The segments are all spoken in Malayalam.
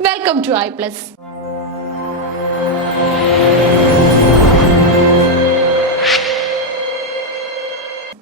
welcome to iPlus.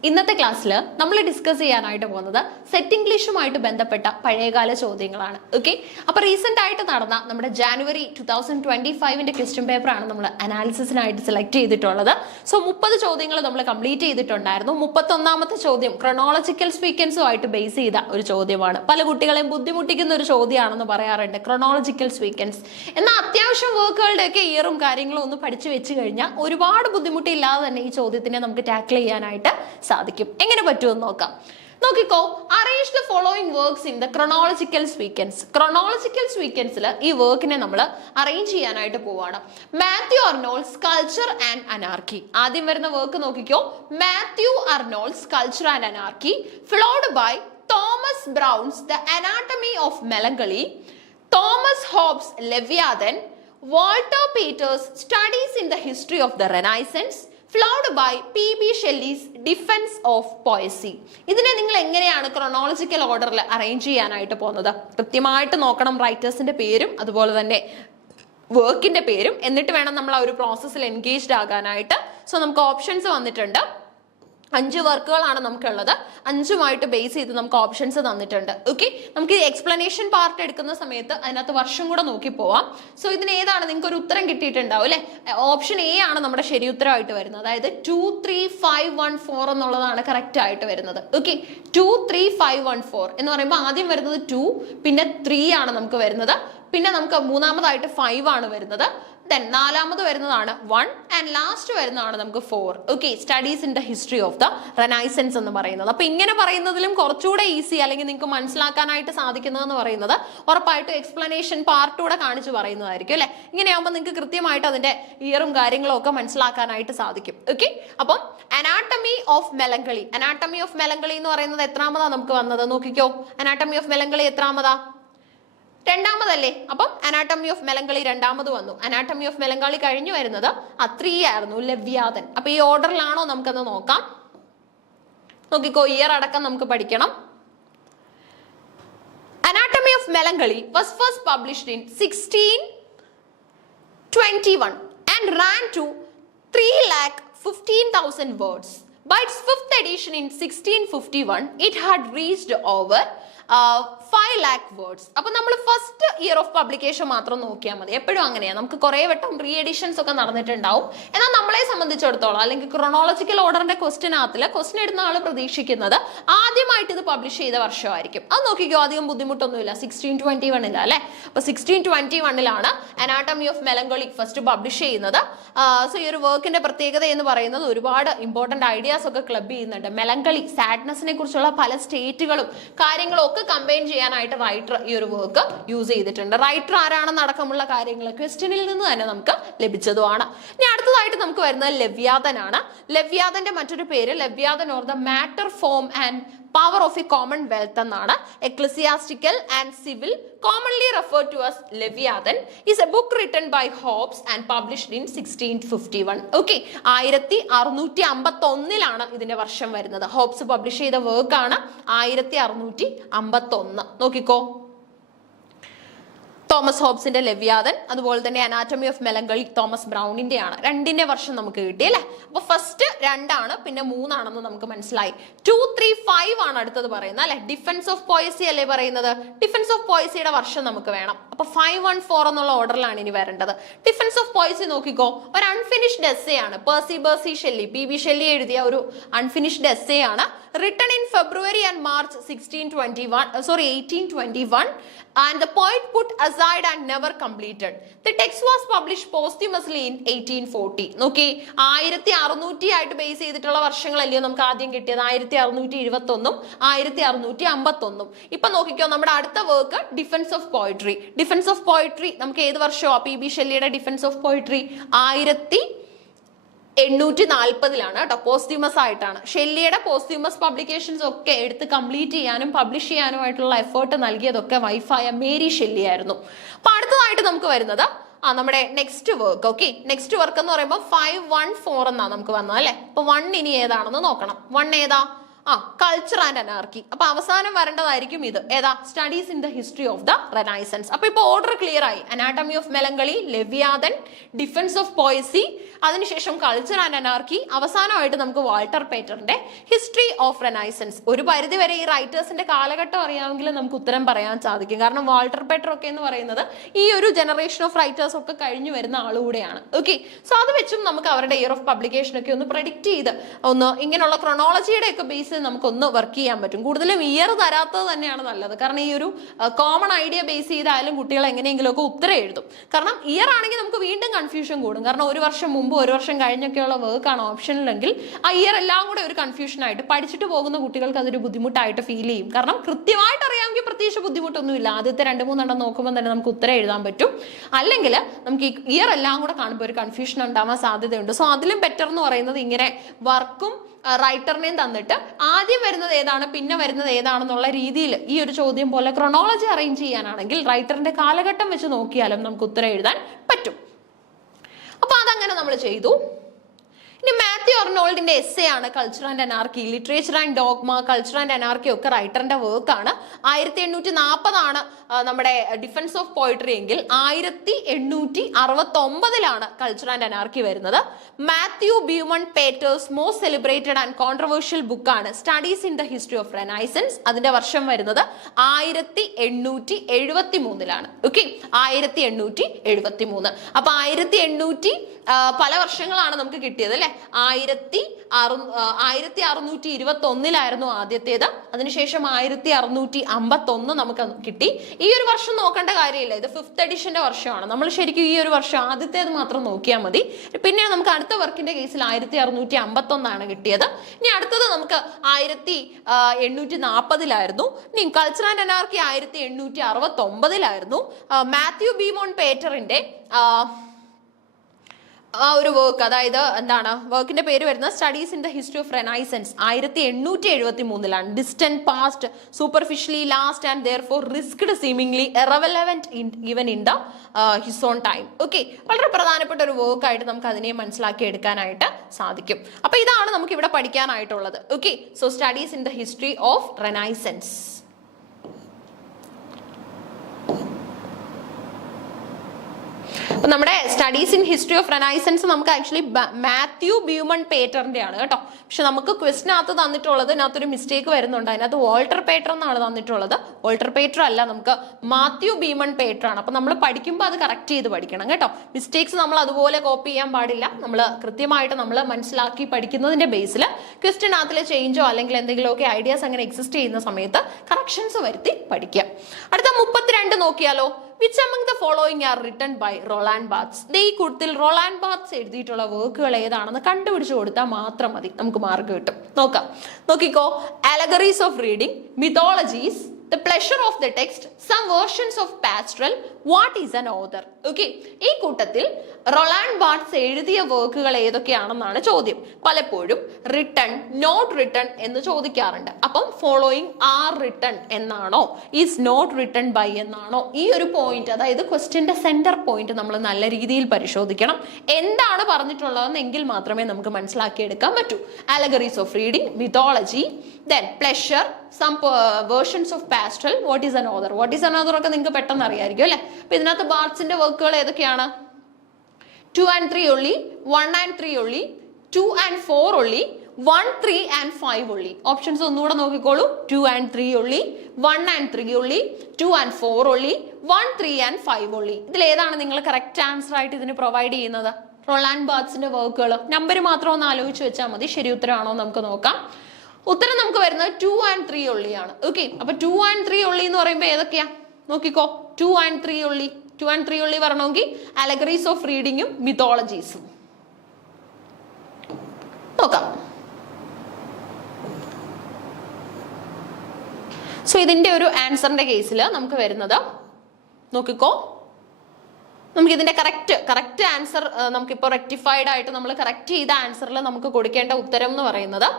ഇന്നത്തെ ക്ലാസ്സിൽ നമ്മൾ ഡിസ്കസ് ചെയ്യാനായിട്ട് പോകുന്നത് സെറ്റ് ഇംഗ്ലീഷുമായിട്ട് ബന്ധപ്പെട്ട പഴയകാല ചോദ്യങ്ങളാണ്. ഓക്കെ, അപ്പൊ റീസെന്റ് ആയിട്ട് നടന്ന നമ്മുടെ ജാനുവരി 2025 ക്വസ്റ്റ്യൻ പേപ്പറാണ് നമ്മൾ അനാലിസിസിനായിട്ട് സെലക്ട് ചെയ്തിട്ടുള്ളത്. സോ 30 ചോദ്യങ്ങൾ നമ്മൾ കംപ്ലീറ്റ് ചെയ്തിട്ടുണ്ടായിരുന്നു. 31ാമത്തെ ചോദ്യം ക്രോണോളജിക്കൽ സ്വീക്വൻസുമായിട്ട് ബേസ് ചെയ്ത ഒരു ചോദ്യമാണ്. പല കുട്ടികളെയും ബുദ്ധിമുട്ടിക്കുന്ന ഒരു ചോദ്യമാണെന്ന് പറയാറുണ്ട് ക്രോണോളജിക്കൽ സ്വീക്വൻസ്. എന്നാൽ അത്യാവശ്യം വർക്കുകളുടെ ഒക്കെ ഇയറും കാര്യങ്ങളും ഒന്ന് പഠിച്ചു വെച്ച് കഴിഞ്ഞാൽ ഒരുപാട് ബുദ്ധിമുട്ടില്ലാതെ തന്നെ ഈ ചോദ്യത്തിനെ നമുക്ക് ടാക്കിൾ ചെയ്യാനായിട്ട് സാധിക്കും. എങ്ങനെ പറ്റുമെന്ന് നോക്കാം. നോക്കിക്കോ, arrange the following works in the chronological sequence. Chronological സ്വീക്വൻസിൽ ഈ വർക്കിനെ നമ്മൾ അറേഞ്ച് ചെയ്യാനായിട്ട് പോവാണ്. Matthew Arnold's culture and anarchy. ആദ്യം വരുന്ന വർക്ക് നോക്കിക്കോ, Matthew Arnold's culture and anarchy, followed by Thomas Browne's the anatomy of melancholy, Thomas Hobbes Leviathan, Walter Pater's studies in the history of the renaissance, followed by P.B. Shelley's Defense of Poesy. ഇതിനെ നിങ്ങൾ എങ്ങനെയാണ് ക്രോണോളജിക്കൽ ഓർഡറിൽ അറേഞ്ച് ചെയ്യാനായിട്ട് പോകുന്നത്? കൃത്യമായിട്ട് നോക്കണം റൈറ്റേഴ്സിന്റെ പേരും അതുപോലെ തന്നെ വർക്കിന്റെ പേരും, എന്നിട്ട് വേണം നമ്മൾ ആ ഒരു പ്രോസസ്സിൽ എൻഗേജ്ഡ് ആകാനായിട്ട്. സോ നമുക്ക് ഓപ്ഷൻസ് വന്നിട്ടുണ്ട്. 5 വർക്കുകളാണ് നമുക്കുള്ളത്. 5ഉമായിട്ട് ബേസ് ചെയ്ത് നമുക്ക് ഓപ്ഷൻസ് തന്നിട്ടുണ്ട്. ഓക്കെ, നമുക്ക് ഈ എക്സ്പ്ലനേഷൻ പാർട്ട് എടുക്കുന്ന സമയത്ത് അതിനകത്ത് വർഷം കൂടെ നോക്കി പോവാം. സോ ഇതിന് ഏതാണ് നിങ്ങൾക്ക് ഒരു ഉത്തരം കിട്ടിയിട്ടുണ്ടാവും അല്ലെ? ഓപ്ഷൻ എ ആണ് നമ്മുടെ ശരി ഉത്തരമായിട്ട് വരുന്നത്. അതായത് 2, 3, 5, 1, 4 എന്നുള്ളതാണ് കറക്റ്റ് ആയിട്ട് വരുന്നത്. ഓക്കെ, 2, 3, 5, 1, 4 എന്ന് പറയുമ്പോൾ ആദ്യം വരുന്നത് 2, പിന്നെ 3 ആണ് നമുക്ക് വരുന്നത്, പിന്നെ നമുക്ക് മൂന്നാമതായിട്ട് 5 ആണ് വരുന്നത്, then നാലാമത് വരുന്നതാണ് 1 ആൻഡ് ലാസ്റ്റ് വരുന്നതാണ് നമുക്ക് 4. Okay, studies in the history of the Renaissance എന്ന് പറയുന്നത്. അപ്പൊ ഇങ്ങനെ പറയുന്നതിലും കുറച്ചുകൂടെ ഈസി അല്ലെങ്കിൽ നിങ്ങൾക്ക് മനസ്സിലാക്കാനായിട്ട് സാധിക്കുന്നതെന്ന് പറയുന്നത് ഉറപ്പായിട്ടും എക്സ്പ്ലനേഷൻ പാർട്ടൂടെ കാണിച്ച് പറയുന്നതായിരിക്കും അല്ലെ? ഇങ്ങനെയാകുമ്പോൾ നിങ്ങൾക്ക് കൃത്യമായിട്ട് അതിന്റെ ഇയറും കാര്യങ്ങളും ഒക്കെ മനസ്സിലാക്കാനായിട്ട് സാധിക്കും. ഓക്കെ, അപ്പം anatomy of melancholy. Anatomy of melancholy എന്ന് പറയുന്നത് എത്രാമതാ നമുക്ക് വന്നത് നോക്കിക്കോ. അനാട്ടമി ഓഫ് മെലങ്കളി എത്രാമതാ? 2ാമതല്ലേ? അപ്പം അനാട്ടമി ഓഫ് മെലങ്കളി 2ാമത് വന്നു. അനാട്ടമി ഓഫ് മെലങ്കളി കഴിഞ്ഞു വരുന്നത് 3 ആയിരുന്നു, ലെവ്യാഥൻ. അപ്പൊ ഈ ഓർഡറിലാണോ നമുക്കത് നോക്കാം. നോക്കിക്കോ, ഇയർ അടക്കം നമുക്ക് പഠിക്കണം. Anatomy of melancholy was first published in 1621 and ran to 3,15,000 words. By its 5th edition in 1651, it had reached over 5 lakh words. അപ്പൊ നമ്മൾ ഫസ്റ്റ് ഇയർ ഓഫ് പബ്ലിക്കേഷൻ മാത്രം നോക്കിയാൽ മതി. എപ്പോഴും അങ്ങനെയാണ്, നമുക്ക് കുറെ വട്ടം റീ എഡിഷൻസ് ഒക്കെ നടന്നിട്ടുണ്ടാവും. എന്നാൽ നമ്മളെ സംബന്ധിച്ചിടത്തോളം അല്ലെങ്കിൽ ക്രോണോളജിക്കൽ ഓർഡറിന്റെ ക്വസ്റ്റ്യൻ ഇടുന്ന ആൾ പ്രതീക്ഷിക്കുന്നത് ആദ്യമായിട്ട് ഇത് പബ്ലിഷ് ചെയ്ത വർഷമായിരിക്കും. അത് നോക്കിക്കോ, അധികം ബുദ്ധിമുട്ടൊന്നുമില്ല. 1621 അല്ലെ? അപ്പൊ 1621 anatomy of melancholy first publish ചെയ്യുന്നത്. സോ ഈ ഒരു വർക്കിന്റെ പ്രത്യേകത എന്ന് പറയുന്നത് ഒരുപാട് ഇമ്പോർട്ടന്റ് ഐഡിയാസ് ഒക്കെ ക്ലബ് ചെയ്യുന്നുണ്ട്. മെലങ്കളി, സാഡ്നെസിനെ കുറിച്ചുള്ള പല സ്റ്റേറ്റുകളും കാര്യങ്ങളും ഒക്കെ കമ്പൈൻ ചെയ്യാനായിട്ട് റൈറ്റർ ഈ ഒരു വർക്ക് യൂസ് ചെയ്തിട്ടുണ്ട്. റൈറ്റർ ആരാണെന്ന് അടക്കമുള്ള കാര്യങ്ങൾ ക്വസ്റ്റ്യനിൽ നിന്ന് തന്നെ നമുക്ക് ലഭിച്ചതുമാണ്. ഇനി അടുത്തതായിട്ട് നമുക്ക് വരുന്നത് ലെവ്യാഥൻ ആണ്. ലെവ്യാഥന്റെ മറ്റൊരു പേര് Leviathan or the matter form and power of a commonwealth എന്നാണ്. Ecclesiastical and civil, commonly referred to as Leviathan, is a book written by Hobbes and published in 1651. Okay, 1651 ഇതിന്റെ വർഷം വരുന്നത്. ഹോബ്സ് പബ്ലിഷ് ചെയ്ത വർക്ക് ആണ് 1651. നോക്കിക്കോ, തോമസ് ഹോബ്സിന്റെ ലെവ്യാഥൻ, അതുപോലെ തന്നെ അനാറ്റമി ഓഫ് മെലങ്കളി തോമസ് ബ്രൗണിന്റെ ആണ്. 2ന്റെ വർഷം നമുക്ക് കിട്ടി അല്ലെ? അപ്പൊ ഫസ്റ്റ് 2 ആണ്, പിന്നെ 3 ആണെന്ന് നമുക്ക് മനസ്സിലായി. 2, 3, 5 ആണ് അടുത്തത് പറയുന്നത് അല്ലെ? ഡിഫൻസ് ഓഫ് പോയസി അല്ലേ പറയുന്നത്? ഡിഫൻസ് ഓഫ് പോയസിയുടെ വർഷം നമുക്ക് വേണം. അപ്പൊ 5, 1, 4 എന്നുള്ള ഓർഡറിലാണ് ഇനി വരേണ്ടത്. ഡിഫൻസ് ഓഫ് പോയസി നോക്കിക്കോ, ഒരു അൺഫിനിഷ്ഡ് എസ്സേ ആണ്. ബേഴ്സി ഷെല്ലി, P.B. ഷെല്ലി എഴുതിയ ഒരു അൺഫിനിഷ്ഡ് എസ്സേ ആണ്. written in February and March 1821, and the poet put aside and never completed. The text was published posthumously in 1840. നോക്കി, 1600 ആയിട്ട് ബേസ് ചെയ്തിട്ടുള്ള വർഷങ്ങളല്ലയോ നമുക്ക് ആദ്യം കിട്ടിയത്? 1621 1651. ഇപ്പൊ നോക്കിക്കോ, നമ്മുടെ അടുത്ത work defence of poetry. Defence of poetry നമുക്ക് ഏത് വർഷമോ? P.B. ഷെല്ലിയുടെ ഡിഫൻസ് ഓഫ് പോയിട്രി 1840 കേട്ടോ. പോസ്റ്റ്യൂമസ് ആയിട്ടാണ്. ഷെല്ലിയുടെ പോസ്റ്റ്യൂമസ് പബ്ലിക്കേഷൻസ് ഒക്കെ എടുത്ത് കംപ്ലീറ്റ് ചെയ്യാനും പബ്ലിഷ് ചെയ്യാനുമായിട്ടുള്ള എഫേർട്ട് നൽകിയതൊക്കെ വൈഫായ മേരി ഷെല്ലി ആയിരുന്നു. അപ്പൊ അടുത്തതായിട്ട് നമുക്ക് വരുന്നത് നമ്മുടെ next work. Okay, next work എന്ന് പറയുമ്പോൾ 514 എന്നാ നമുക്ക് വന്നത് അല്ലെ? അപ്പൊ 1 ഇനി ഏതാണെന്ന് നോക്കണം. 1 ഏതാ? Culture and anarchy. അപ്പൊ അവസാനം വരേണ്ടതായിരിക്കും ഇത്. ഏതാ? Studies in the history of the renaissance. അപ്പൊ ഇപ്പൊ ഓർഡർ ക്ലിയർ ആയി. Anatomy of melancholy, Leviathan, defence of poesy, അതിനുശേഷം കൾച്ചർ ആൻഡ് അനാർക്കി, അവസാനമായിട്ട് നമുക്ക് വാൾട്ടർ പേറ്ററിന്റെ ഹിസ്റ്ററി ഓഫ് റെനൈസൻസ്. ഒരു പരിധി വരെ ഈ റൈറ്റേഴ്സിന്റെ കാലഘട്ടം അറിയാമെങ്കിൽ നമുക്ക് ഉത്തരം പറയാൻ സാധിക്കും. കാരണം വാൾട്ടർ പേറ്റർ ഒക്കെ എന്ന് പറയുന്നത് ഈ ഒരു ജനറേഷൻ ഓഫ് റൈറ്റേഴ്സ് ഒക്കെ കഴിഞ്ഞു വരുന്ന ആളുകൂടെയാണ്. ഓക്കെ, സോ അത് വെച്ചും നമുക്ക് അവരുടെ ഇയർ ഓഫ് പബ്ലിക്കേഷൻ ഒക്കെ ഒന്ന് പ്രഡിക്ട് ചെയ്ത് ഒന്ന് ഇങ്ങനെയുള്ള ക്രൊണോളജിയുടെ ഒക്കെ ബേസിൽ നമുക്കൊന്ന് വർക്ക് ചെയ്യാൻ പറ്റും. കൂടുതലും ഇയർ തരാത്തത് തന്നെയാണ് നല്ലത്. കാരണം ഈ ഒരു കോമൺ ഐഡിയ ബേസ് ചെയ്തായാലും കുട്ടികൾ എങ്ങനെയെങ്കിലും ഒക്കെ ഉത്തരം എഴുതും. കാരണം ഇയർ ആണെങ്കിൽ നമുക്ക് വീണ്ടും കൺഫ്യൂഷൻ കൂടും. കാരണം ഒരു വർഷം മുമ്പ് ഒരു വർഷം കഴിഞ്ഞൊക്കെയുള്ള വർക്കാണ് ഓപ്ഷനിലെങ്കിൽ ആ ഇയർ എല്ലാം കൂടെ ഒരു കൺഫ്യൂഷൻ ആയിട്ട് പഠിച്ചിട്ട് പോകുന്ന കുട്ടികൾക്ക് അതൊരു ബുദ്ധിമുട്ടായിട്ട് ഫീൽ ചെയ്യും. കാരണം കൃത്യമായിട്ട് അറിയാമെങ്കിൽ പ്രത്യേകിച്ച് ബുദ്ധിമുട്ടൊന്നുമില്ല. ആദ്യത്തെ 2-3 നോക്കുമ്പോൾ തന്നെ നമുക്ക് ഉത്തരം എഴുതാൻ പറ്റും. അല്ലെങ്കിൽ നമുക്ക് ഈ ഇയർ എല്ലാം കൂടെ കാണുമ്പോൾ ഒരു കൺഫ്യൂഷൻ ഉണ്ടാവാൻ സാധ്യതയുണ്ട്. സോ അതിലും ബെറ്റർ എന്ന് പറയുന്നത് ഇങ്ങനെ വർക്കും റൈറ്ററിനെയും തന്നിട്ട് ആദ്യം വരുന്നത് ഏതാണ് പിന്നെ വരുന്നത് ഏതാണെന്നുള്ള രീതിയിൽ ഈ ഒരു ചോദ്യം പോലെ ക്രൊണോളജി അറേഞ്ച് ചെയ്യാനാണെങ്കിൽ റൈറ്ററിന്റെ കാലഘട്ടം വെച്ച് നോക്കിയാലും നമുക്ക് ഉത്തരം എഴുതാൻ പറ്റും. അപ്പൊ അതങ്ങനെ നമ്മൾ ചെയ്തു. ഇനി മാത്യു അർണോൾഡിന്റെ എസ്സേ ആണ് culture and anarchy. Literature and dogma, culture and anarchy ഒക്കെ റൈറ്ററിന്റെ വർക്കാണ്. 1840 നമ്മുടെ ഡിഫൻസ് ഓഫ് പോയിട്രി എങ്കിൽ 1869 കൾച്ചർ ആൻഡ് അനാർക്കി വരുന്നത്. Matthew Beaumont Pater's most celebrated and controversial ബുക്കാണ് studies in the history of renaissance. അതിന്റെ വർഷം വരുന്നത് 1873. ഓക്കെ, 1873. അപ്പൊ 1800 പല വർഷങ്ങളാണ് നമുക്ക് കിട്ടിയത് അല്ലെ. 1621 ആദ്യത്തേത്. അതിനുശേഷം 1651 നമുക്ക് കിട്ടി. ഈ ഒരു വർഷം നോക്കേണ്ട കാര്യമില്ല, ഇത് 5th എഡിഷന്റെ വർഷമാണ്. നമ്മൾ ശരിക്കും ഈ ഒരു വർഷം ആദ്യത്തേത് മാത്രം നോക്കിയാൽ മതി. പിന്നെ നമുക്ക് അടുത്ത വർക്കിന്റെ കേസിൽ 1651 കിട്ടിയത്. ഇനി അടുത്തത് നമുക്ക് 1840 ഇനി culture and anarchy 1869 Matthew Beaumont പേറ്ററിന്റെ ഒരു വർക്ക്, അതായത് എന്താണ് വർക്കിന്റെ പേര് വരുന്നത് studies in the history of renaissance 1873. Distant past, superficially last and therefore risked seemingly irrelevant even in the his own time. Okay, വളരെ പ്രധാനപ്പെട്ട ഒരു വർക്ക് ആയിട്ട് നമുക്ക് അതിനെ മനസ്സിലാക്കി എടുക്കാനായിട്ട് സാധിക്കും. അപ്പൊ ഇതാണ് നമുക്ക് ഇവിടെ പഠിക്കാനായിട്ടുള്ളത്. Okay, so studies in the history of renaissance. നമ്മുടെ studies in history of renaissance നമുക്ക് ആക്ച്വലി മാത്യു ബ്യൂമൺ പേറ്ററിന്റെ ആണ് കേട്ടോ. പക്ഷെ നമുക്ക് ക്വസ്റ്റിനകത്ത് തന്നിട്ടുള്ളത് ഇതിനകത്തൊരു മിസ്റ്റേക്ക് വരുന്നുണ്ട്. അതിനകത്ത് വാൾട്ടർ പേറ്റർ എന്നാണ് തന്നിട്ടുള്ളത്. വാൾട്ടർ പേറ്റർ അല്ല, നമുക്ക് മാത്യു ബീമൺ പേറ്റർ ആണ്. അപ്പൊ നമ്മൾ പഠിക്കുമ്പോൾ അത് കറക്റ്റ് ചെയ്ത് പഠിക്കണം കേട്ടോ. മിസ്റ്റേക്സ് നമ്മൾ അതുപോലെ കോപ്പി ചെയ്യാൻ പാടില്ല. നമ്മൾ കൃത്യമായിട്ട് നമ്മൾ മനസ്സിലാക്കി പഠിക്കുന്നതിന്റെ ബേസിൽ ക്വസ്റ്റിനകത്തിലെ ചേഞ്ചോ അല്ലെങ്കിൽ എന്തെങ്കിലുമൊക്കെ ഐഡിയാസ് അങ്ങനെ എക്സിസ്റ്റ് ചെയ്യുന്ന സമയത്ത് കറക്ഷൻസ് വരുത്തി പഠിക്കുക. അടുത്ത 32 നോക്കിയാലോ. Which among the following are written by Roland Barthes? ഈ കൂട്ടത്തിൽ റൊളാൻഡ് ബാർത്ത്സ് എഴുതിയിട്ടുള്ള വർക്കുകൾ ഏതാണെന്ന് കണ്ടുപിടിച്ചു കൊടുത്താൽ മാത്രം മതി, നമുക്ക് മാർക്ക് കിട്ടും. നോക്കാം, നോക്കിക്കോ. Allegories of reading, mythologies, the pleasure of the text, some versions of pastoral, what is an author? Okay, ഈ കൂട്ടത്തിൽ റൊളാൻഡ് ബാർത്ത്സ് എഴുതിയ വർക്കുകൾ ഏതൊക്കെയാണെന്നാണ് ചോദ്യം. പലപ്പോഴും റിട്ടൺ, നോട്ട് റിട്ടൺ എന്ന് ചോദിക്കാറുണ്ട്. അപ്പം ഫോളോയിങ് ആർ റിട്ടൺ എന്നാണോ, ഈസ് നോട്ട് റിട്ടൺ ബൈ എന്നാണോ, ഈ ഒരു പോയിന്റ്, അതായത് ക്വസ്റ്റ്യന്റെ സെന്റർ പോയിന്റ് നമ്മൾ നല്ല രീതിയിൽ പരിശോധിക്കണം. എന്താണ് പറഞ്ഞിട്ടുള്ളതെന്നെങ്കിൽ മാത്രമേ നമുക്ക് മനസ്സിലാക്കിയെടുക്കാൻ പറ്റൂ. Allegories of reading, mythology, then pleasure, some versions of pastoral, what is an author? What is an author ഒക്കെ നിങ്ങൾക്ക് പെട്ടെന്ന് അറിയായിരിക്കും അല്ലെ. അപ്പൊ ഇതിനകത്ത് ബാർത്ത്സിന്റെ വർക്കുകൾ ഏതൊക്കെയാണ്? 2 and 3 only, 1 and 3 only, 2 and 4 only, 1, 3 and 5 only. Options ഒന്നുകൂടെ നോക്കിക്കോളൂ. 2 and 3 only, 1 and 3 only, 2 and 4 only, 1, 3 and 5 only. ഇതിൽ ഏതാണ് നിങ്ങൾ കറക്റ്റ് ആൻസർ ആയിട്ട് ഇതിന് പ്രൊവൈഡ് ചെയ്യുന്നത്? റൊളാൻഡ് ബാർത്ത്സിന്റെ വർക്കുകൾ. നമ്പർ മാത്രം ഒന്ന് ആലോചിച്ച് വെച്ചാൽ മതി. ശരി ഉത്തരമാണോ നമുക്ക് നോക്കാം. ഉത്തരം നമുക്ക് വരുന്നത് 2 and 3 only ആണ്. ഓക്കെ, അപ്പൊ 2 and 3 only എന്ന് പറയുമ്പോൾ ഏതൊക്കെയാ നോക്കിക്കോ. 2 and 3 only, 2 and 3 only വരണമെങ്കിൽ അലഗറീസ് ഓഫ് റീഡിങ്ങും മിത്തോളജീസും നോക്കാം. സോ ഇതിന്റെ ഒരു ആൻസറിന്റെ കേസിൽ നമുക്ക് വരുന്നത് നോക്കിക്കോ. നമുക്ക് ഇതിന്റെ കറക്റ്റ് ആൻസർ നമുക്കിപ്പോൾ റെക്ടിഫൈഡ് ആയിട്ട് നമ്മൾ കറക്റ്റ് ചെയ്ത ആൻസറിൽ നമുക്ക് കൊടുക്കേണ്ട ഉത്തരം എന്ന് പറയുന്നത്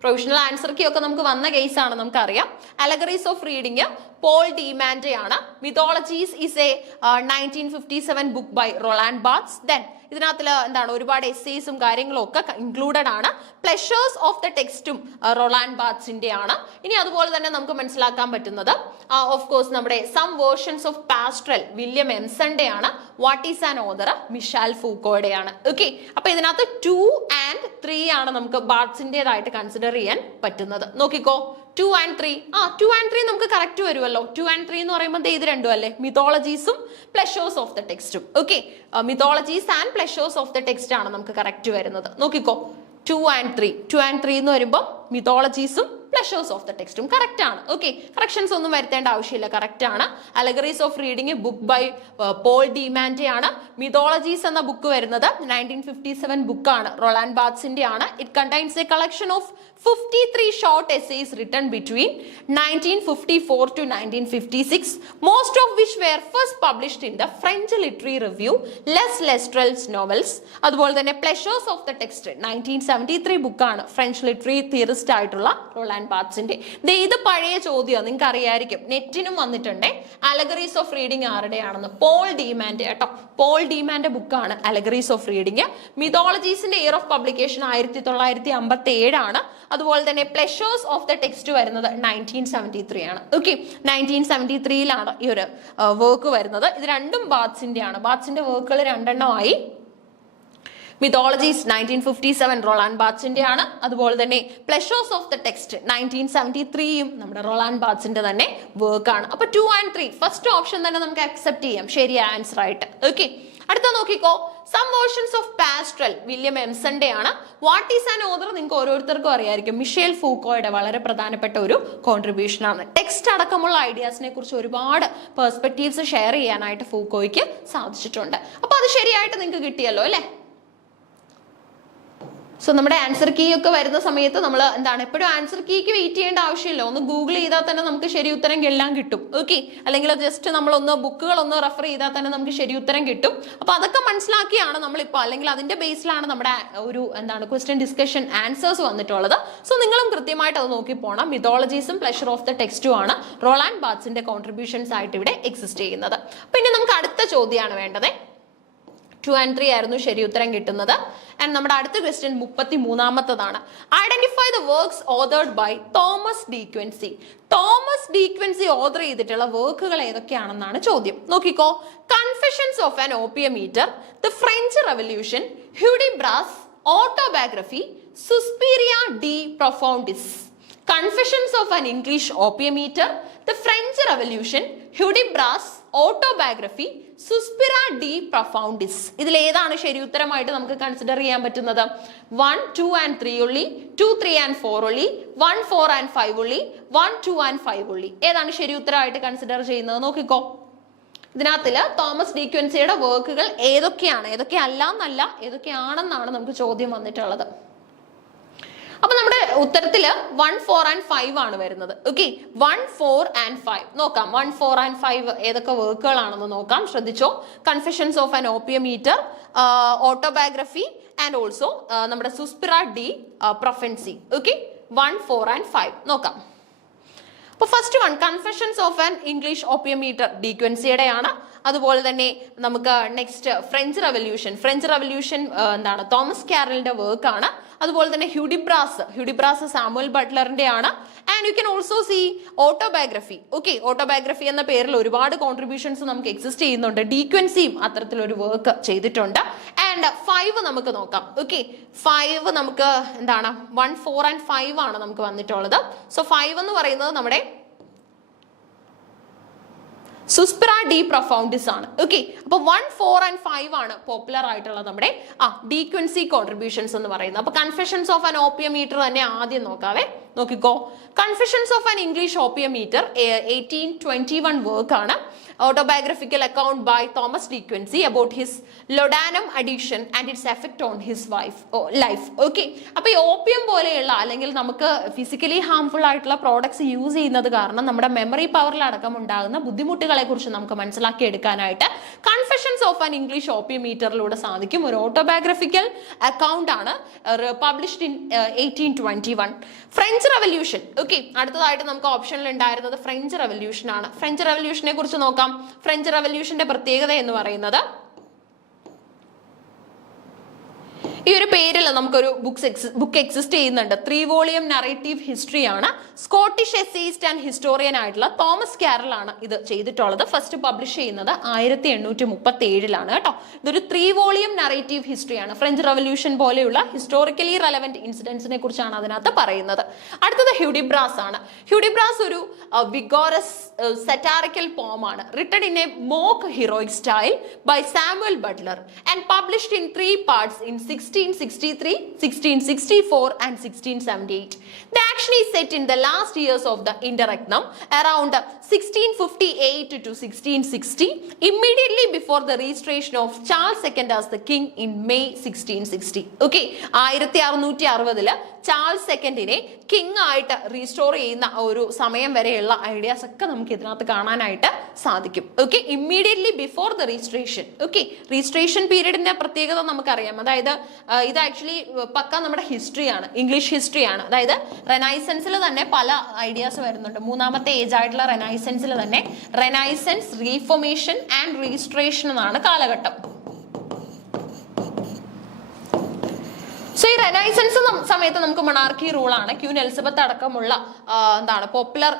പ്രൊവിഷണൽ ആൻസർ കീ ഒക്കെ നമുക്ക് വന്ന കേസാണ്, നമുക്കറിയാം. Allegories of reading Paul de Man ആണ്. Mythologies is a 1957 book by Roland Barthes. Then ഇതിനകത്തിൽ എന്താണ് ഒരുപാട് എസ്സേസും കാര്യങ്ങളും ഒക്കെ ഇൻക്ലൂഡഡ് ആണ്. പ്ലഷേഴ്സ് ഓഫ് ദ ടെക്സ്റ്റും റൊളാൻഡ് ബാർത്സിന്റെ ആണ്. ഇനി അതുപോലെ തന്നെ നമുക്ക് മനസ്സിലാക്കാൻ പറ്റുന്നത് ഓഫ് കോഴ്സ് നമ്മുടെ some versions of pastoral William എംസന്റെ ആണ്. What is an author Michel ഫൂക്കോയുടെ ആണ്. ഓക്കെ, അപ്പൊ ഇതിനകത്ത് 2 and 3 ആണ് നമുക്ക് ബാർട്സിന്റേതായിട്ട് കൺസിഡർ ചെയ്യാൻ പറ്റുന്നത്. നോക്കിക്കോ, 2 and 3. 2 and 3 നമുക്ക് കറക്റ്റ് വരുമല്ലോ. 2 and 3 എന്ന് പറയുമ്പോൾ ഇത് രണ്ടും അല്ലേ, മിത്തോളജീസും പ്ലഷേഴ്സ് ഓഫ് ദ ടെക്സ്റ്റും. Okay, mythologies and pleasures of the text ആണ് നമുക്ക് കറക്റ്റ് വരുന്നത്. നോക്കിക്കോ, 2 and 3. 2 and 3 എന്ന് വരുമ്പോൾ മിത്തോളജീസും പ്ലഷേഴ്സ് ഓഫ് ദ ടെക്സ്റ്റും കറക്റ്റ് ആണ്. ഓക്കെ, കറക്ഷൻസ് ഒന്നും വരുത്തേണ്ട ആവശ്യമില്ല, കറക്റ്റ് ആണ്. Allegories of reading book by Paul de Man ആണ്. മിത്തോളജീസ് എന്ന ബുക്ക് വരുന്നത് 1957 ബുക്കാണ്, റൊളാൻഡ് ബാർത്സിന്റെ ആണ്. It contains A collection of 53 short essays written between 1954 to 1956, most of which were first published in the French Literary Review, Les Lestrel's novels. അതുപോലെ തന്നെ പ്ലഷേഴ്സ് ഓഫ് ദ ടെക്സ്റ്റ് 1973 ബുക്കാണ്, ഫ്രഞ്ച് ലിറ്ററി തിയറിസ്റ്റ് ആയിട്ടുള്ള റൊളാൻഡ് ബാർത്സിന്റെ. ഇത് പഴയ ചോദ്യം നിങ്ങൾക്ക് അറിയായിരിക്കും, നെറ്റിനും വന്നിട്ടുണ്ട്. അലഗറീസ് ഓഫ് റീഡിംഗ് ആരുടെയാണെന്ന്? പോൾ ഡിമാൻഡ് കേട്ടോ. പോൾ ഡിമാൻഡ് ബുക്കാണ് അലഗറീസ് ഓഫ് റീഡിംഗ്. മിത്തോളജീസിന്റെ ഇയർ ഓഫ് പബ്ലിക്കേഷൻ 1957 ആണ്. അതുപോലെ തന്നെ പ്ലഷേഴ്സ് ഓഫ് ദ ടെക്സ്റ്റ് വരുന്നത് 1973 ആണ്. ഓക്കെ, 1973ലാണ് ഈ ഒരു വർക്ക് വരുന്നത്. ഇത് രണ്ടും ബാർത്സിന്റെ ആണ്. ബാർത്സിന്റെ വർക്കുകൾ രണ്ടെണ്ണമായി. മിത്തോളജീസ് 1957 റൊളാൻഡ് ബാർത്സിന്റെ ആണ്. അതുപോലെ തന്നെ പ്ലഷേഴ്സ് ഓഫ് ദ ടെക്സ്റ്റ് 1973യും നമ്മുടെ റൊളാൻഡ് ബാർത്സിന്റെ തന്നെ വർക്കാണ്. അപ്പൊ 2 and 3 ഫസ്റ്റ് ഓപ്ഷൻ തന്നെ നമുക്ക് അക്സെപ്റ്റ് ചെയ്യാം, ശരിയായ ആൻസർ ആയിട്ട്. ഓക്കെ, അടുത്ത നോക്കിക്കോ, some versions of pastoral William എംസന്റെ ആണ്. വാട്ട് ഈസ് ആൻ ഓതർ നിങ്ങൾക്ക് ഓരോരുത്തർക്കും അറിയായിരിക്കും, മിഷേൽ ഫൂക്കോയുടെ വളരെ പ്രധാനപ്പെട്ട ഒരു കോൺട്രിബ്യൂഷൻ ആണ്. ടെക്സ്റ്റ് അടക്കമുള്ള ഐഡിയാസിനെ കുറിച്ച് ഒരുപാട് പെർസ്പെക്റ്റീവ്സ് ഷെയർ ചെയ്യാനായിട്ട് ഫൂക്കോയ്ക്ക് സാധിച്ചിട്ടുണ്ട്. അപ്പൊ അത് ശരിയായിട്ട് നിങ്ങൾക്ക് കിട്ടിയല്ലോ അല്ലെ? സോ നമ്മുടെ ആൻസർ കീ ഒക്കെ വരുന്ന സമയത്ത് നമ്മൾ എന്താണ് എപ്പോഴും ആൻസർ കീക്ക് വെയിറ്റ് ചെയ്യേണ്ട ആവശ്യമില്ല. ഒന്ന് ഗൂഗിൾ ചെയ്താൽ തന്നെ നമുക്ക് ശരി ഉത്തരം എല്ലാം കിട്ടും. ഓക്കെ, അല്ലെങ്കിൽ ജസ്റ്റ് നമ്മളൊന്ന് ബുക്കുകളൊന്ന് റെഫർ ചെയ്താൽ തന്നെ നമുക്ക് ശരി ഉത്തരം കിട്ടും. അപ്പൊ അതൊക്കെ മനസ്സിലാക്കിയാണ് നമ്മളിപ്പോൾ, അല്ലെങ്കിൽ അതിന്റെ ബേസിലാണ് നമ്മുടെ ഒരു എന്താണ് ക്വസ്റ്റ്യൻ ഡിസ്കഷൻ ആൻസേഴ്സ് വന്നിട്ടുള്ളത്. സോ നിങ്ങളും കൃത്യമായിട്ട് അത് നോക്കി പോകണം. മിത്തോളജീസും പ്ലഷർ ഓഫ് ദ ടെക്സ്റ്റും ആണ് റൊളാൻഡ് ബാർത്സിന്റെ കോൺട്രിബ്യൂഷൻസ് ആയിട്ട് ഇവിടെ എക്സിസ്റ്റ് ചെയ്യുന്നത്. പിന്നെ നമുക്ക് അടുത്ത ചോദ്യമാണ് വേണ്ടത്. 2 and 3 ആയിരുന്നു ശരി ഉത്തരം കിട്ടുന്നത്. ആൻഡ് നമ്മുടെ അടുത്ത ക്വസ്റ്റ്യൻ 33ാമത്തതാണ്. Identify the works authored by Thomas De Quincey. Thomas De Quincey author ചെയ്തിട്ടുള്ള വർക്കുകൾ ഏതൊക്കെയാണെന്നാണ് ചോദ്യം. നോക്കിക്കോ, confessions of an opium eater, the French revolution, Hudibras, autobiography, suspiria de profundis. Confessions of an English opium eater, the French Revolution, Hudibras, Autobiography, Suspira de Profundis. ഇതിൽ ഏതാണ് ശരി ഉത്തരമായിട്ട് നമുക്ക് കൺസിഡർ ചെയ്യാൻ പറ്റുന്നത്? 1, 2 and 3 only, 2, 3 and 4 only, 1, 4 and 5 only, 1, 2 and 5 only. ഏതാണ് ശരി ഉത്തരമായിട്ട് കൺസിഡർ ചെയ്യുന്നത്? നോക്കിക്കോ, ഇതിനകത്തില് തോമസ് ഡീക്വൻസിയുടെ വർക്കുകൾ ഏതൊക്കെയാണ്, ഏതൊക്കെയല്ല എന്നല്ല, ഏതൊക്കെയാണെന്നാണ് നമുക്ക് ചോദ്യം വന്നിട്ടുള്ളത്. അപ്പൊ നമ്മുടെ ഉത്തരത്തില് 1, 4 and 5 ആണ് വരുന്നത്. ഓക്കെ, 1, 4 and 5 നോക്കാം. 1, 4 and 5 ഏതൊക്കെ വർക്കുകളാണെന്ന് നോക്കാം, ശ്രദ്ധിച്ചോ. Confessions of an opium eater, autobiography and also നമ്മുടെ suspiria de profundis. Okay, 1, 4 and 5 നോക്കാം. അപ്പൊ first one confessions of an English opium eater ഡീക്വൻസിയുടെ ആണ്. അതുപോലെ തന്നെ നമുക്ക് നെക്സ്റ്റ് ഫ്രഞ്ച് റെവല്യൂഷൻ എന്താണ് തോമസ് കാരലിന്റെ വർക്ക് ആണ്. അതുപോലെ തന്നെ ഹ്യൂഡിബ്രാസ് സാമുവൽ ബട്ട്ലറിന്റെ ആണ്. And you can also see autobiography. Okay, autobiography എന്ന പേരിൽ ഒരുപാട് കോൺട്രിബ്യൂഷൻസ് നമുക്ക് എക്സിസ്റ്റ് ചെയ്യുന്നുണ്ട്. ഡീക്വൻസിയും അത്തരത്തിലൊരു വർക്ക് ചെയ്തിട്ടുണ്ട്. ആൻഡ് 5 നമുക്ക് നോക്കാം. ഓക്കെ, 5 നമുക്ക് എന്താണ് 1, 4 and 5 ആണ് നമുക്ക് വന്നിട്ടുള്ളത്. സോ 5 എന്ന് പറയുന്നത് നമ്മുടെ സുസ്പിറ ഡി പ്രൊഫൗണ്ടിസ് ആണ്. ഓക്കെ, അപ്പൊ 1, 4 and 5 ആണ് പോപ്പുലർ ആയിട്ടുള്ള നമ്മുടെ ഡീക്വൻസി കോൺട്രിബ്യൂഷൻസ് എന്ന് പറയുന്നത്. അപ്പൊ confessions of an opium eater തന്നെ ആദ്യം നോക്കാവേ. നോക്കിക്കോ, confessions of an English opium eater 1821 work ആണ്. Autobiographical account by Thomas Dequency about his laudanum addiction and its effect on his life. Okay, അപ്പോൾ ഈ ഓപ്പിയം പോലെയുള്ള അല്ലെങ്കിൽ നമുക്ക് ഫിസിക്കലി ഹാംഫുൾ ആയിട്ടുള്ള പ്രോഡക്ട്സ് യൂസ് ചെയ്യുന്നത് കാരണം നമ്മുടെ മെമ്മറി പവറിൽ അടക്കം ഉണ്ടാകുന്ന ബുദ്ധിമുട്ടുകളെ കുറിച്ച് നമുക്ക് മനസ്സിലാക്കി എടുക്കാനായിട്ട് confessions of an English opium ഈറ്ററിലൂടെ സാധിക്കും. ഒരു ഓട്ടോബയോഗ്രഫിക്കൽ അക്കൗണ്ട് ആണ്, published in 1821. French revolution. Okay, അടുത്തതായിട്ട് നമുക്ക് ഓപ്ഷനിൽ ഉണ്ടായിരുന്നത് ഫ്രഞ്ച് റെവല്യൂഷൻ ആണ്. ഫ്രഞ്ച് റെവല്യൂഷനെ കുറിച്ച് നോക്കാം. ഫ്രഞ്ച് റെവല്യൂഷന്റെ പ്രത്യേകത എന്ന് പറയുന്നത് ഈ ഒരു പേരിൽ നമുക്കൊരു ബുക്ക് എക്സിസ്റ്റ് ചെയ്യുന്നുണ്ട്. 3 വോളിയം നറേറ്റീവ് ഹിസ്റ്ററി ആണ്. സ്കോട്ടിഷ് എസ്സേയിസ്റ്റ് ആൻഡ് ഹിസ്റ്റോറിയൻ ആയിട്ടുള്ള തോമസ് കാരൽ ആണ് ഇത് ചെയ്തിട്ടുള്ളത്. ഫസ്റ്റ് പബ്ലിഷ് ചെയ്യുന്നത് 1837 കേട്ടോ. ഇതൊരു 3 വോളിയം നറേറ്റീവ് ഹിസ്റ്ററി ആണ്. ഫ്രഞ്ച് റവല്യൂഷൻ പോലെയുള്ള ഹിസ്റ്റോറിക്കലി റെലവെന്റ് ഇൻസിഡൻസിനെ കുറിച്ചാണ് അതിനകത്ത് പറയുന്നത്. അടുത്തത് ഹ്യൂഡിബ്രാസ് ആണ്. ഹ്യൂഡിബ്രാസ് ഒരു വിഗോറസ് സറ്റാറിക്കൽ പോം ആണ്, written in a mock heroic style by Samuel Butler and published in 3 parts in 1663, 1664 and 1678. The action is set in the last years of the interregnum around 1658 to 1660, immediately before the registration of Charles II as the king in May 1660. Okay, 1660 Charles സെക്കൻഡിനെ king ആയിട്ട് റീസ്റ്റോർ ചെയ്യുന്ന ഒരു സമയം വരെയുള്ള ഐഡിയാസ് ഒക്കെ നമുക്ക് ഇതിനകത്ത് കാണാനായിട്ട് സാധിക്കും. Okay, immediately before the registration. Okay, registration പീരീഡിന്റെ പ്രത്യേകത നമുക്കറിയാം. അതായത് ഇത് ആക്ച്വലി പക്ക നമ്മുടെ ഹിസ്റ്ററിയാണ്, ഇംഗ്ലീഷ് ഹിസ്റ്ററിയാണ്. അതായത് റെനൈസൻസിൽ തന്നെ പല ഐഡിയാസ് വരുന്നുണ്ട്. മൂന്നാമത്തെ ഏജ് ആയിട്ടുള്ള റെനൈസൻസിൽ തന്നെ റെനൈസൻസ്, റീഫോർമേഷൻ ആൻഡ് രജിസ്ട്രേഷൻ എന്നാണ് കാലഘട്ടം. സോ ഈ റെനൈസൻസ് സമയത്ത് നമുക്ക് മൊണാർക്കി റൂളാണ്. ക്യൂൻ എലിസബത്ത് അടക്കമുള്ള പോപ്പുലർ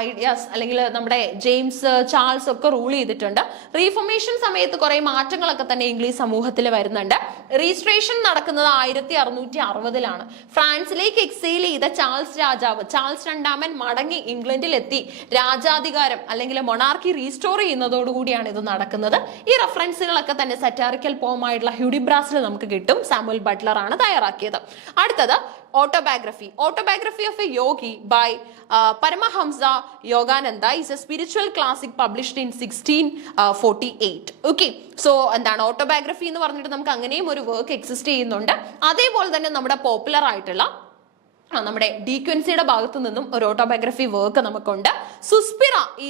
ഐഡിയാസ്, അല്ലെങ്കിൽ നമ്മുടെ ജെയിംസ്, ചാൾസ് ഒക്കെ റൂൾ ചെയ്തിട്ടുണ്ട്. റീഫോർമേഷൻ സമയത്ത് കുറെ മാറ്റങ്ങളൊക്കെ തന്നെ ഇംഗ്ലീഷ് സമൂഹത്തിൽ വരുന്നുണ്ട്. രജിസ്ട്രേഷൻ നടക്കുന്നത് 1660 ഫ്രാൻസിലേക്ക് എക്സൈൽ ചെയ്ത ചാൾസ് രാജാവ്, ചാൾസ് രണ്ടാമൻ മടങ്ങി ഇംഗ്ലണ്ടിലെത്തി രാജാധികാരം അല്ലെങ്കിൽ മൊണാർക്കി റീസ്റ്റോർ ചെയ്യുന്നതോടുകൂടിയാണ് ഇത് നടക്കുന്നത്. ഈ റെഫറൻസുകളൊക്കെ തന്നെ സറ്റാറിക്കൽ പോമായിട്ടുള്ള ഹ്യൂഡിബ്രാസിൽ നമുക്ക് കിട്ടും. സാമുവൽ ബട്ട്ലർ ആണ് തയ്യാറാക്കിയത്. അടുത്തത് autobiography. Autobiography of a yogi by Paramahansa Yogananda is a spiritual classic published in 1648. Okay, so autobiography എന്ന് പറഞ്ഞിട്ട് നമുക്ക് അങ്ങനെയും ഒരു വർക്ക് എക്സിസ്റ്റ് ചെയ്യുന്നുണ്ട്. അതേപോലെ തന്നെ നമ്മുടെ പോപ്പുലർ ആയിട്ടുള്ള നമ്മുടെ ഡി ക്വിൻസിയുടെ ഭാഗത്തു നിന്നും ഒരു ഓട്ടോബയോഗ്രഫി വർക്ക് നമുക്കുണ്ട്. സുസ്പിറ ഈ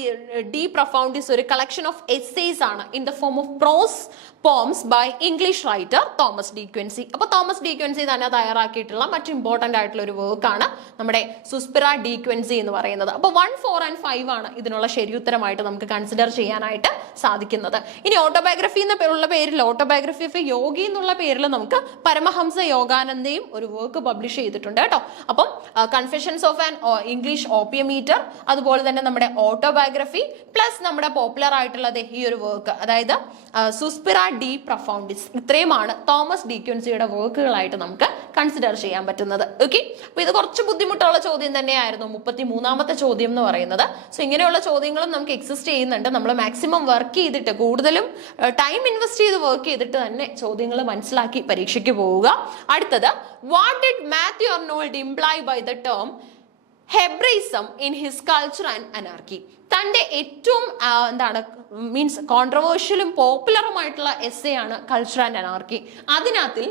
ഡി പ്രൊഫൗണ്ടിസ് ഒരു കളക്ഷൻ ഓഫ് എസ്സേസ് ആണ് in the form of prose poems by English writer Thomas De Quincey. അപ്പൊ തോമസ് ഡി ക്വിൻസി തന്നെ തയ്യാറാക്കിയിട്ടുള്ള മറ്റു ഇമ്പോർട്ടന്റ് ആയിട്ടുള്ള ഒരു വർക്കാണ് നമ്മുടെ സുസ്പിറ ഡി ക്വിൻസി എന്ന് പറയുന്നത്. അപ്പൊ 1, 4 and 5 ആണ് ഇതിനുള്ള ശരിയുത്തരമായിട്ട് നമുക്ക് കൺസിഡർ ചെയ്യാനായിട്ട് സാധിക്കുന്നത്. ഇനി ഓട്ടോബയോഗ്രഫി എന്നുള്ള പേരിൽ, ഓട്ടോബയോഗ്രഫി ഓഫ് യോഗി എന്നുള്ള പേരിൽ നമുക്ക് പരമഹംസ യോഗാനന്ദയും ഒരു വർക്ക് പബ്ലിഷ് ചെയ്തിട്ടുണ്ട് കേട്ടോ. അപ്പം confessions of an English opium eater, അതുപോലെ തന്നെ നമ്മുടെ ഓട്ടോബയോഗ്രഫി പ്ലസ് നമ്മുടെ പോപ്പുലർ ആയിട്ടുള്ളത് ഈ ഒരു വർക്ക്, അതായത് സുസ്പിറ ഡി പ്രൊഫൗണ്ടിസ്, ഇത്രയുമാണ് തോമസ് ഡി ക്വിൻസിയുടെ വർക്കുകളായിട്ട് നമുക്ക് കൺസിഡർ ചെയ്യാൻ പറ്റുന്നത്. ഓക്കെ, അപ്പൊ ഇത് കുറച്ച് ബുദ്ധിമുട്ടുള്ള ചോദ്യം തന്നെയായിരുന്നു 33ാമത്തെ ചോദ്യം എന്ന് പറയുന്നത്. സോ ഇങ്ങനെയുള്ള ചോദ്യങ്ങളും നമുക്ക് എക്സിസ്റ്റ് ചെയ്യുന്നുണ്ട്. നമ്മൾ മാക്സിമം വർക്ക് ചെയ്തിട്ട്, കൂടുതലും ടൈം ഇൻവെസ്റ്റ് ചെയ്ത് വർക്ക് ചെയ്തിട്ട് തന്നെ ചോദ്യങ്ങൾ മനസ്സിലാക്കി പരീക്ഷയ്ക്ക് പോവുക. അടുത്തത്, what did Matthew Arnold imply by the term Hebraism in his culture and anarchy? തന്റെ ഏറ്റവും മീൻസ് കോൺട്രവേഴ്ഷ്യലും പോപ്പുലറുമായിട്ടുള്ള എസ്സേ ആണ് കൾച്ചർ ആൻഡ് അനാർക്കി. അതിനകത്തിൽ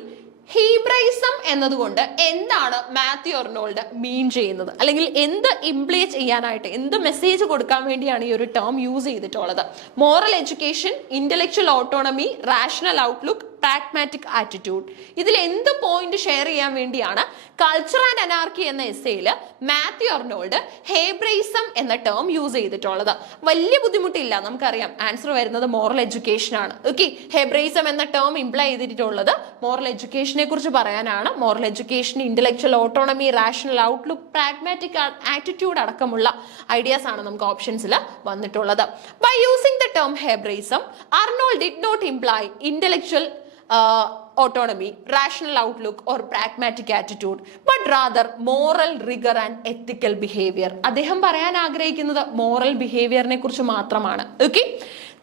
ഹീബ്രൈസം എന്നതുകൊണ്ട് എന്താണ് മാത്യു അർണോൾഡ് മീൻ ചെയ്യുന്നത്, അല്ലെങ്കിൽ എന്ത് ഇംപ്ലൈ ചെയ്യാനായിട്ട്, എന്ത് മെസ്സേജ് കൊടുക്കാൻ വേണ്ടിയാണ് ഈ ഒരു ടേം യൂസ് ചെയ്തിട്ടുള്ളത്? Moral education, intellectual autonomy, rational outlook, pragmatic attitude. ഇതിൽ എന്ത് പോയിന്റ് ഷെയർ ചെയ്യാൻ വേണ്ടിയാണ് കൾച്ചർ ആൻഡ് അനാർക്കി എന്ന എസ്സേയിൽ മാത്യു അർണോൾഡ് ഹേബ്രൈസം എന്ന ടേം യൂസ് ചെയ്തിട്ടുള്ളത്? വലിയ ബുദ്ധിമുട്ടില്ല, നമുക്കറിയാം ആൻസർ വരുന്നത് മോറൽ എഡ്യൂക്കേഷൻ ആണ്. ഓക്കെ, ഹേബ്രൈസം എന്ന ടേം ഇംപ്ലൈ ചെയ്തിട്ടുള്ളത് മോറൽ എഡ്യൂക്കേഷനെ കുറിച്ച് പറയാനാണ്. Moral education, intellectual autonomy, rational outlook, pragmatic attitude അടക്കമുള്ള ഐഡിയാസ് ആണ് നമുക്ക് ഓപ്ഷൻസിൽ വന്നിട്ടുള്ളത്. By using the term Hebraism, Arnold did not imply intellectual autonomy, rational outlook or pragmatic attitude, but rather moral rigor and ethical behavior. അദ്ദേഹം പറയാൻ ആഗ്രഹിക്കുന്നത് മോറൽ ബിഹേവിയറിനെ കുറിച്ച് മാത്രമാണ്. Okay,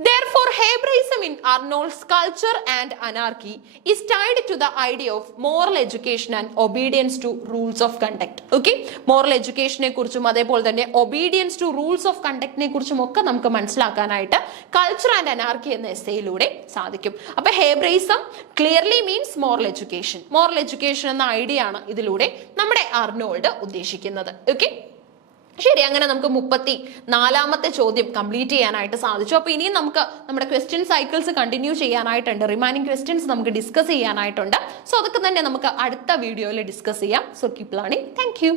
therefore Hebraism in Arnold's culture and anarchy is tied to the idea of moral education and obedience to rules of conduct. Okay, moral education നെ കുറിച്ചും അതേപോലെ തന്നെ obedience to rules of conduct നെ കുറിച്ചും ഒക്കെ നമുക്ക് മനസ്സിലാക്കാനായിട്ട് culture and anarchy എന്ന എസ്സേയിലൂടെ സാധിക്കും. അപ്പോൾ Hebraism clearly means moral education. Moral education എന്ന ഐഡിയ ആണ് ഇതിലൂടെ നമ്മുടെ അർണോൾഡ് ഉദ്ദേശിക്കുന്നത്. ഓക്കെ, ശരി, അങ്ങനെ നമുക്ക് 34ാമത്തെ ചോദ്യം കംപ്ലീറ്റ് ചെയ്യാനായിട്ട് സാധിച്ചു. അപ്പൊ ഇനിയും നമുക്ക് നമ്മുടെ ക്വസ്റ്റ്യൻ സൈക്കിൾസ് കണ്ടിന്യൂ ചെയ്യാനായിട്ടുണ്ട്, റിമൈനിങ് ക്വസ്റ്റ്യൻസ് നമുക്ക് ഡിസ്കസ് ചെയ്യാനായിട്ടുണ്ട്. സോ അതൊക്കെ തന്നെ നമുക്ക് അടുത്ത വീഡിയോയിൽ ഡിസ്കസ് ചെയ്യാം. So keep learning. Thank U.